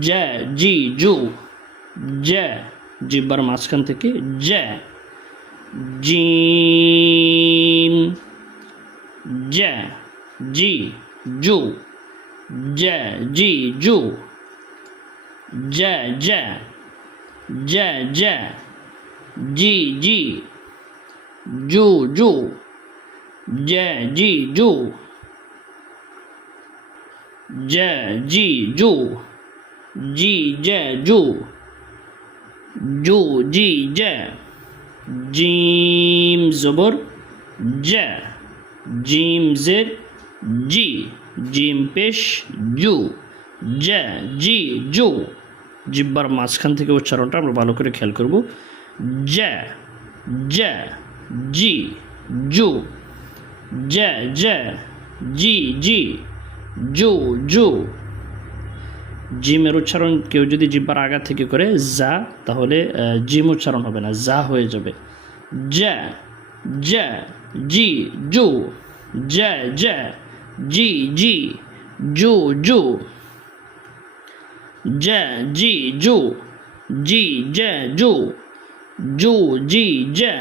জ্যা জি জু জ্যা জিব্বার মাঝখান থেকে জ্যা জিম জ্যা জি জু জ্যা জি জু জ্যা জ্যা জ্যা জ্যা জি জি জু জু জ্যা জি জু জ্যা জি জু জি জ্যা জু জু জি জ্যা জিম জবর জ্যা জিম জের জি জিম পেশ জু জ্যা জি জু জিব্বার মাঝখান থেকে উচ্চারণটা আমরা ভালো করে খেয়াল করব জ্যা জ্যা জি জু জ্যা জ্যা জি জি জু জু জিমের উচ্চারণ কেউ যদি জিব্বার আগা থেকে করে যা তাহলে জিম উচ্চারণ হবে না যা হয়ে যাবে জ্যা জ্যা জি জু জ্যা জ্যা জি জি জু জু জ্যা জি জু জি জ্যা জু জু জি জ্যা